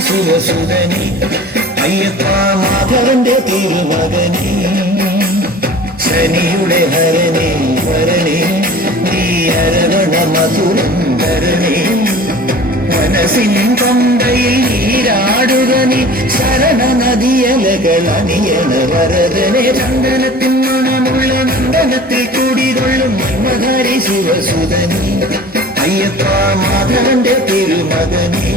ശിവസുതനി അയ്യപ്പ മാധവന്റെ തിരുമകനി ശനിയുടെ ഹരണി വരണി നീ അരവണ മധുരം ധരണി മനസ്സിൻ പമ്പയിൽ നീരാടുക നീ ശരണ നദിയലകൾ അണിയണ വരദനെ ചന്ദനത്തിൻ മണമുള്ള നന്ദനത്തിൽ കൂടികൊള്ളും മന്മധാരി ശിവസുതനി അയ്യപ്പ മാധവന്റെ തിരുമകനേ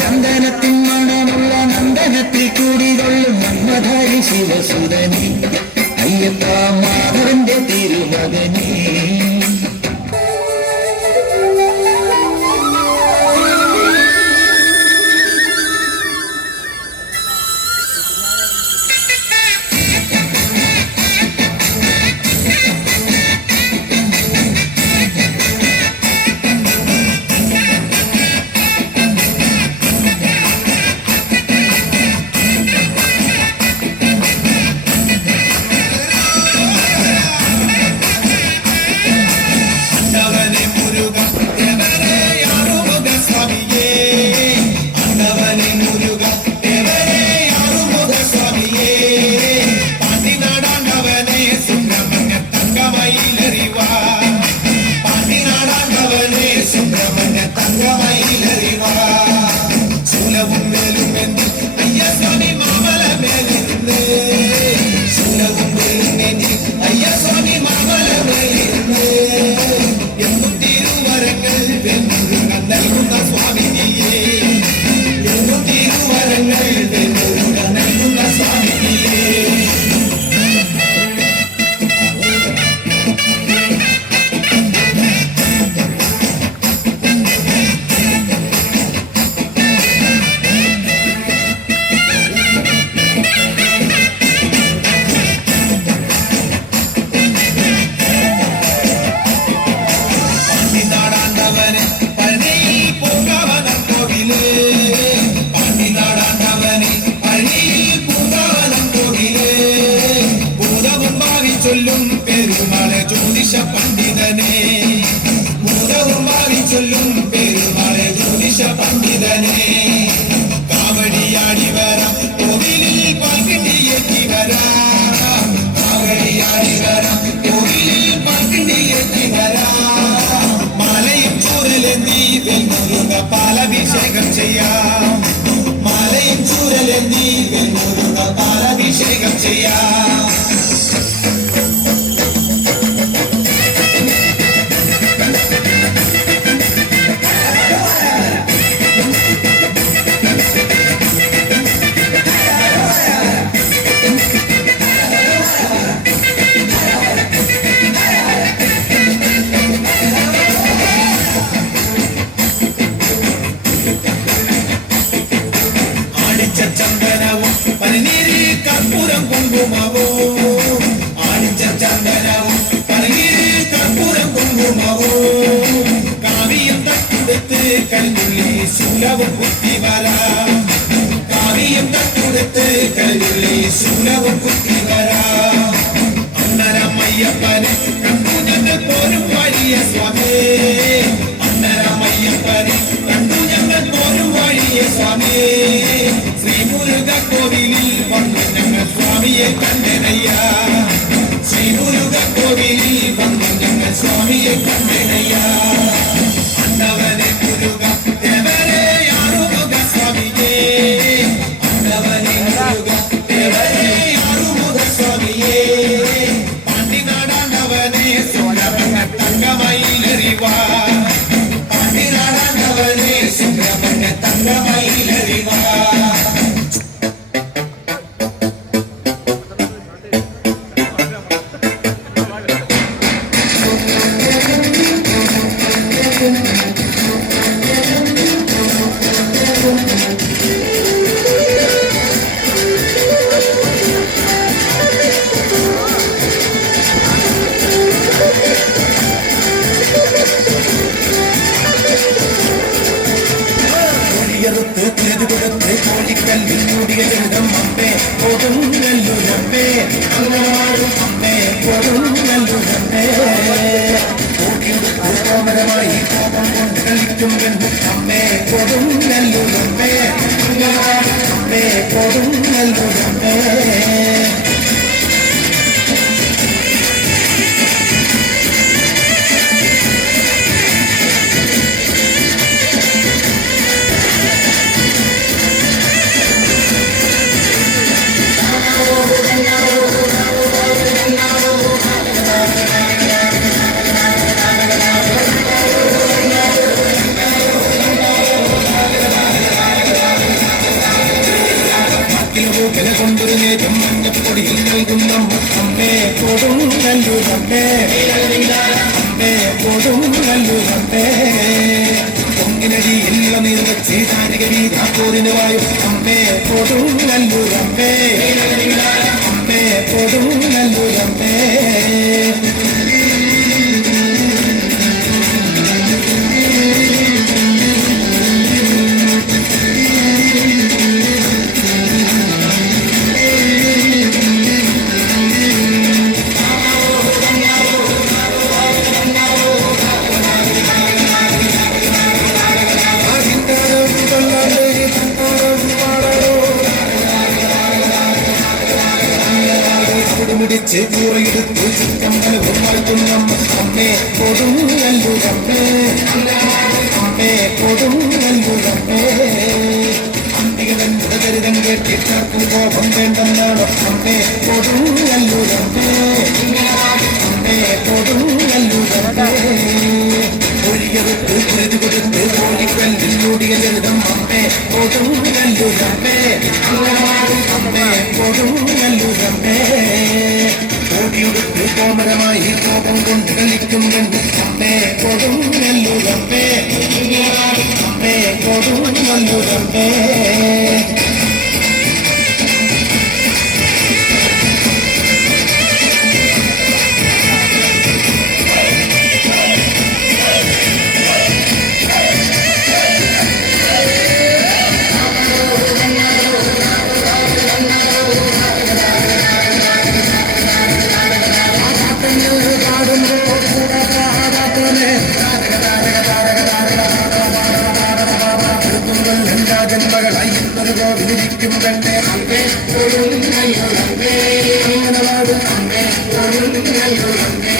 ചന്ദനത്തിൻ മണമുള്ള നന്ദനത്തിൽ കൂടികൊള്ളും മന്മധാരി ശിവസുതനി അയ്യപ്പ മാധവന്റെ തിരുമകനേ ചൊല്ലും പെരുമാളെ ജ്യോതിഷ പണ്ഡിതനെ മൂലവുമാറി ചൊല്ലും പെരുമാളെ ജ്യോതിഷ പണ്ഡിതനെ കാവടിയാടി വരാം കോവിലിൽ പാൽക്കിണ്ടിയെത്തി വരാം കാവടിയാടി വരാം കോവിലിൽ പാൽക്കിണ്ടിയെത്തി വരാം മാലയും ചൂരലെന്തി വെൽമുരുക പാലഭിഷേകം ചെയ്യാം മാലയും ചൂരലെന്തി വെൽമുരുക പാലഭിഷേകം ചെയ്യാം ചന്ദനവും പനിനീരിൽ കർപ്പൂരം കുങ്കുമവും ആണിച്ച ചന്ദനവും പനിനീരിൽ കർപ്പൂരം കുങ്കുമവും കാവിയും തട്ടുടുത്ത് കരുതുള്ളി ശൂലവും കുത്തി വരാം കാവിയും തട്ടുടുത്ത് കരുതുള്ളി ശൂലവും കുത്തി വരാം അന്നരമയ്യപ്പനെ കണ്ടു ഞങ്ങൾ പോരും വലിയ സ്വാമി അന്നരമയ്യപ്പനെ കണ്ടു ഞങ്ങൾ പോരും വലിയ സ്വാമി ശ്രീ മുരുക കോവിലിൽ വന്നു ഞങ്ങൾ സ്വാമിയെ കണ്ടനയ്യ സ്വാമിയെ കണ്ടനയ്യ അണ്ണവനെ മുരുക ദേവരെ ആറുമുഖ സ്വാമിയെ അണ്ണവനെ മുരുക ദേവരെ ആറുമുഖ സ്വാമിയെ പാണ്ടിനാടാണ്ടവനെ സുബ്രഹ്മണ്യ തങ്കമയിലെറിവാ പാണ്ടിനാടാണ്ടവനെ സുബ്രഹ്മണ്യ തങ്കമയിലെറിവാ കോഴിക്കല്ലിൽ മൂടിയ ജനിതം അമ്മേ കൊടുങ്ങല്ലൂരമ്മേ അങ്ങമാടും അമ്മേ കൊടുങ്ങല്ലൂരമ്മേ കോടിയുടെ കോമരമായി കോപം കൊണ്ട് കളിക്കും അമ്മേ കൊടുങ്ങല്ലൂരമ്മേ അങ്ങമാടും അമ്മേ കൊടുങ്ങല്ലൂരമ്മേ കൊണ്ടൊരു നേരം മഞ്ഞപ്പൊടിയിൽ നൽകുന്ന അമ്മേ കൊടുങ്ങല്ലൂരമ്മേ അമ്മേ കൊടുങ്ങല്ലൂരമ്മേ പൊങ്ങിനടി എല്ലാ നീർവച്ച് ചാരികരി താക്കോരിന് വായു അമ്മേ കൊടുങ്ങല്ലൂരമ്മേ അമ്മേ കൊടുങ്ങല്ലൂരമ്മേ മുടിച്ച് കൂറയെടുത്ത് ചുറ്റമ്പലവും മറക്കുന്ന അമ്മേ കൊടുങ്ങല്ലൂരമ്മേ അമ്മേ കൊടുങ്ങല്ലൂരമ്മേ അമ്മികതന്റെ ദരിതം കേട്ടിട്ടാർക്കും കോപം വേണ്ടെന്നാണ് അമ്മേ കൊടുങ്ങല്ലൂരമ്മേ അമ്മേ കൊടുങ്ങല്ലൂരമ്മേ ഒഴിയെടുത്ത് കുരുതി കൊടുത്ത് കോഴിക്കല്ലിൽ മൂടിയ ജനിതം അമ്മേ കൊടുങ്ങല്ലൂരമ്മേ അമ്മേ കൊടുങ്ങല്ലൂരമ്മേ കോടിയുടുത്ത് കോമരമായി കോപം കൊണ്ട് കളിക്കും അമ്മേ കൊടുങ്ങല്ലൂരമ്മേ അമ്മേ കൊടുങ്ങല്ലൂരമ്മേ ജന്മകളായി വിരിക്കും തന്നെ അമ്മേ കൊടുങ്ങല്ലൂരമ്മേ അമ്മേ കൊടുങ്ങല്ലൂരമ്മേ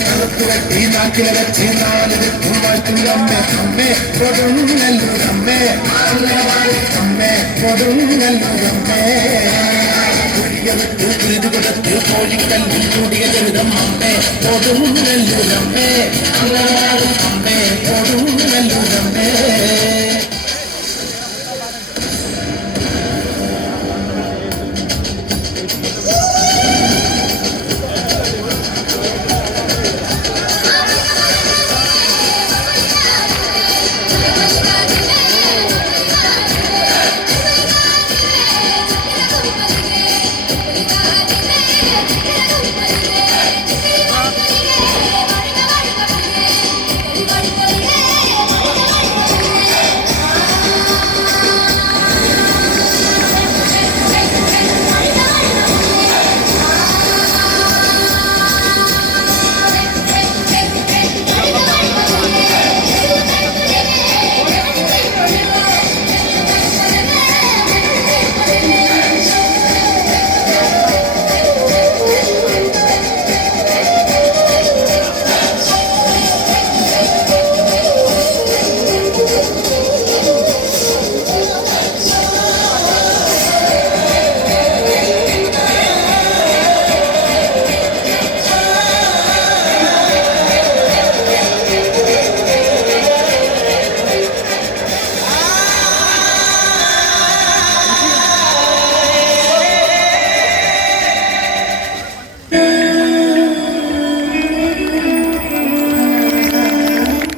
കറുത്തുകട്ടി നാക്കില വെച്ച് നാലെടുത്തും വാഴ്ത്തും അമ്മേ അമ്മേ കൊടുങ്ങല്ലൂരമ്മേ അമ്മേ കൊടുങ്ങല്ലൂരമ്മേ കുരുതി കൊടുത്ത് കോഴിക്കല്ലിൽ മൂടിയ ജനിതം അമ്മേ കൊടുങ്ങല്ലൂരമ്മേ അമ്മേ കൊടുങ്ങല്ലൂരമ്മേ